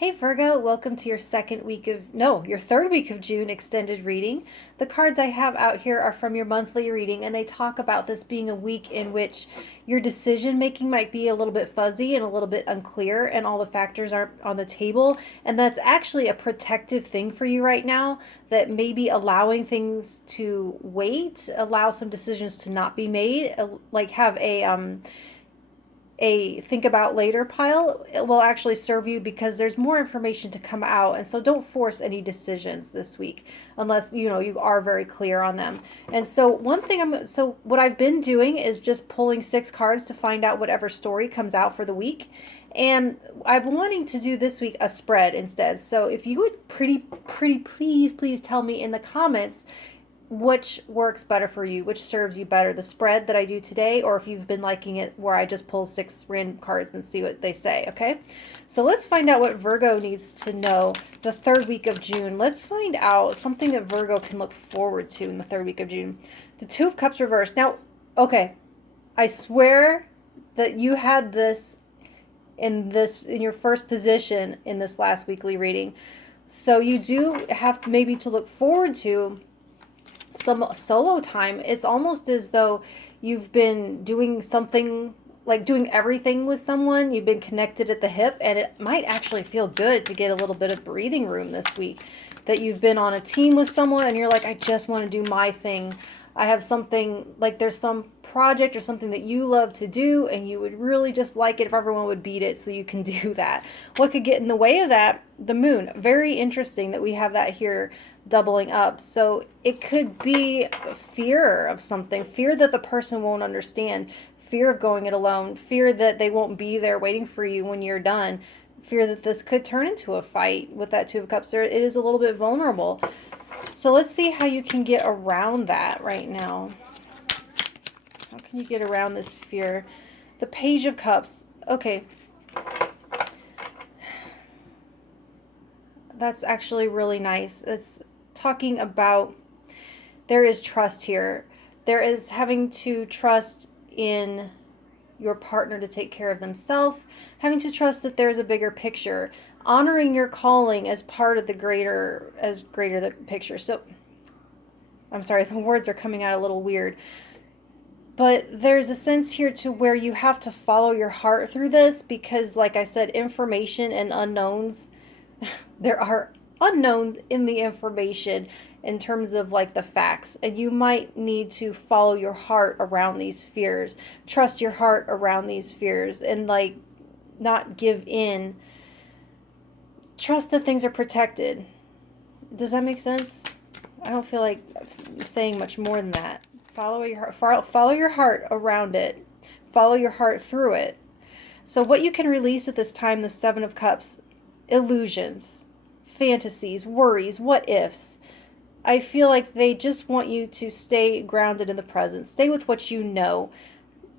Hey Virgo, welcome to your your third week of June extended reading. The cards I have out here are from your monthly reading, and they talk about this being a week in which your decision making might be a little bit fuzzy and a little bit unclear, and all the factors aren't on the table. And that's actually a protective thing for you right now, that maybe allowing things to wait, allow some decisions to not be made, like have a think about later pile. It will actually serve you because there's more information to come out, and so don't force any decisions this week unless you are very clear on them. And so what I've been doing is just pulling 6 cards to find out whatever story comes out for the week. And I'm wanting to do this week a spread instead. So if you would please tell me in the comments which works better for you, which serves you better, the spread that I do today, or if you've been liking it where I just pull 6 random cards and see what they say, okay? So let's find out what Virgo needs to know the third week of June. Let's find out something that Virgo can look forward to in the third week of June. The Two of Cups reversed. Now, okay, I swear that you had this in your first position in this last weekly reading. So you do have maybe to look forward to some solo time. It's almost as though you've been doing something, like doing everything with someone. You've been connected at the hip, and it might actually feel good to get a little bit of breathing room this week. That you've been on a team with someone and you're like, I just want to do my thing. I have something, like there's some project or something that you love to do, and you would really just like it if everyone would beat it, so you can do that. What could get in the way of that? The moon. Very interesting that we have that here doubling up. So it could be fear of something, fear that the person won't understand, fear of going it alone, fear that they won't be there waiting for you when you're done, fear that this could turn into a fight with that Two of Cups. There, it is a little bit vulnerable. So let's see how you can get around that right now. How can you get around this fear? The Page of Cups. Okay. That's actually really nice. It's talking about there is trust here. There is having to trust in your partner to take care of themselves, having to trust that there's a bigger picture, honoring your calling as part of the greater the picture. So I'm sorry, the words are coming out a little weird. But there's a sense here to where you have to follow your heart through this, because like I said, information and unknowns, there are unknowns in the information in terms of like the facts, and you might need to follow your heart around these fears, trust your heart around these fears, and like not give in. Trust that things are protected. Does that make sense? I don't feel like saying much more than that. Follow your heart around it. Follow your heart through it. So what you can release at this time, the Seven of Cups: illusions, fantasies, worries, what ifs. I feel like they just want you to stay grounded in the present. Stay with what you know.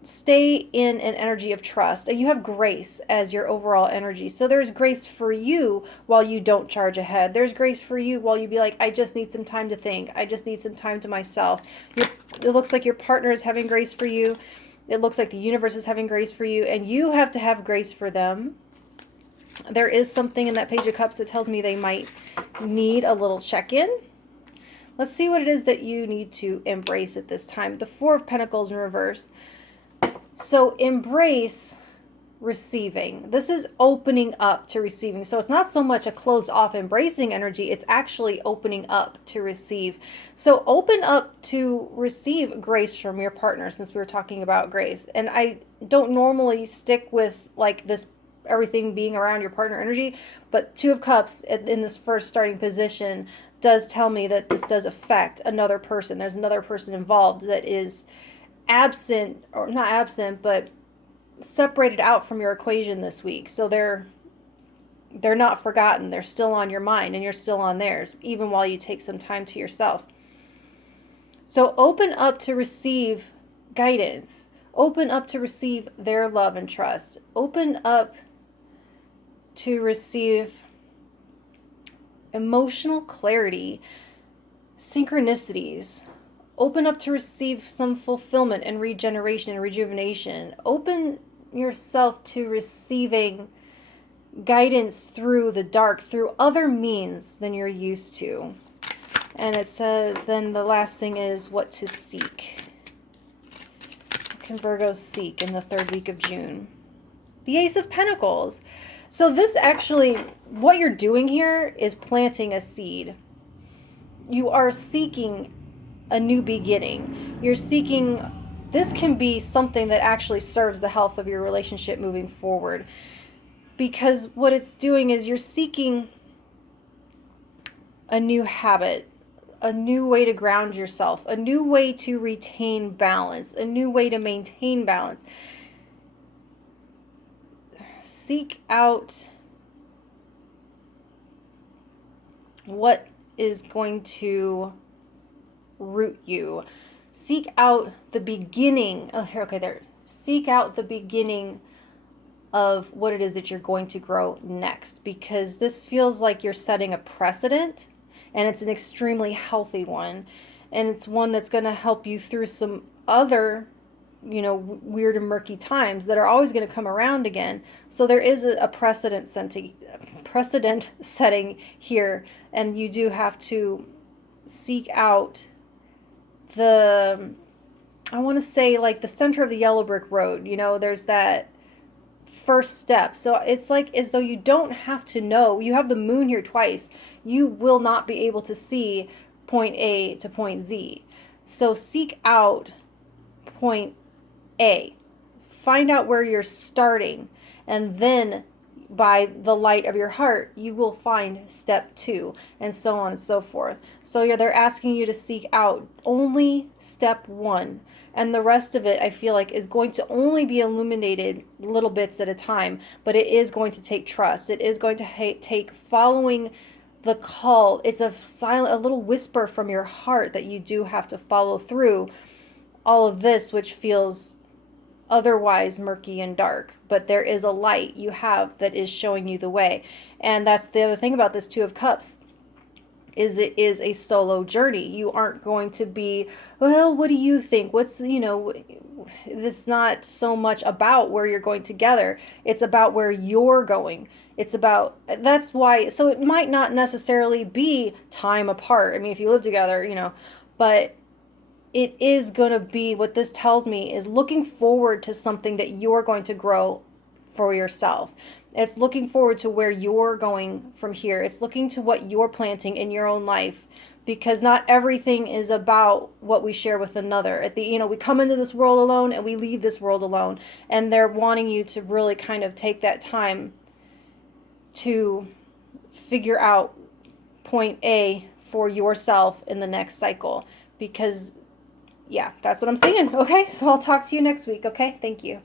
Stay in an energy of trust. And you have grace as your overall energy. So there's grace for you while you don't charge ahead. There's grace for you while you be like, I just need some time to think. I just need some time to myself. It looks like your partner is having grace for you. It looks like the universe is having grace for you. And you have to have grace for them. There is something in that Page of Cups that tells me they might need a little check-in. Let's see what it is that you need to embrace at this time. The Four of Pentacles in reverse. So embrace receiving. This is opening up to receiving. So it's not so much a closed off embracing energy. It's actually opening up to receive. So open up to receive grace from your partner, since we were talking about grace. And I don't normally stick with like this, everything being around your partner energy, but Two of Cups in this first starting position does tell me that this does affect another person. There's another person involved that is absent, or not absent, but separated out from your equation this week. So they're not forgotten. They're still on your mind, and you're still on theirs, even while you take some time to yourself. So open up to receive guidance. Open up to receive their love and trust. Open up to receive emotional clarity, synchronicities. Open up to receive some fulfillment and regeneration and rejuvenation. Open yourself to receiving guidance through the dark, through other means than you're used to. And it says, then the last thing is what to seek. What can Virgos seek in the 3rd week of June? The Ace of Pentacles. So this actually, what you're doing here is planting a seed. You are seeking a new beginning. You're seeking, this can be something that actually serves the health of your relationship moving forward. Because what it's doing is you're seeking a new habit, a new way to ground yourself, a new way to retain balance, a new way to maintain balance. Seek out what is going to root you. Seek out the beginning. Oh, here, okay, there. Seek out the beginning of what it is that you're going to grow next, because this feels like you're setting a precedent, and it's an extremely healthy one, and it's one that's going to help you through some other, you know, weird and murky times that are always going to come around again. So there is a precedent setting here, and you do have to seek out the, I want to say, like the center of the yellow brick road. You know, there's that first step. So it's like as though you don't have to know. You have the moon here twice. You will not be able to see point A to point Z. So seek out point A. Find out where you're starting, and then by the light of your heart, you will find step 2, and so on and so forth. So yeah, they're asking you to seek out only step 1. And the rest of it, I feel like, is going to only be illuminated little bits at a time. But it is going to take trust. It is going to take following the call. It's a little whisper from your heart that you do have to follow through all of this, which feels otherwise murky and dark. But there is a light you have that is showing you the way. And that's the other thing about this 2 of Cups. Is it is a solo journey. You aren't going to be, well, what do you think? What's, you know, it's not so much about where you're going together. It's about where you're going. It's about, that's why, so it might not necessarily be time apart. I mean, if you live together, you know, but it is going to be, what this tells me is looking forward to something that you're going to grow for yourself. It's looking forward to where you're going from here. It's looking to what you're planting in your own life, because not everything is about what we share with another. At the, you know, we come into this world alone and we leave this world alone, and they're wanting you to really kind of take that time to figure out point A for yourself in the next cycle, because yeah, that's what I'm saying. Okay, so I'll talk to you next week. Okay, thank you.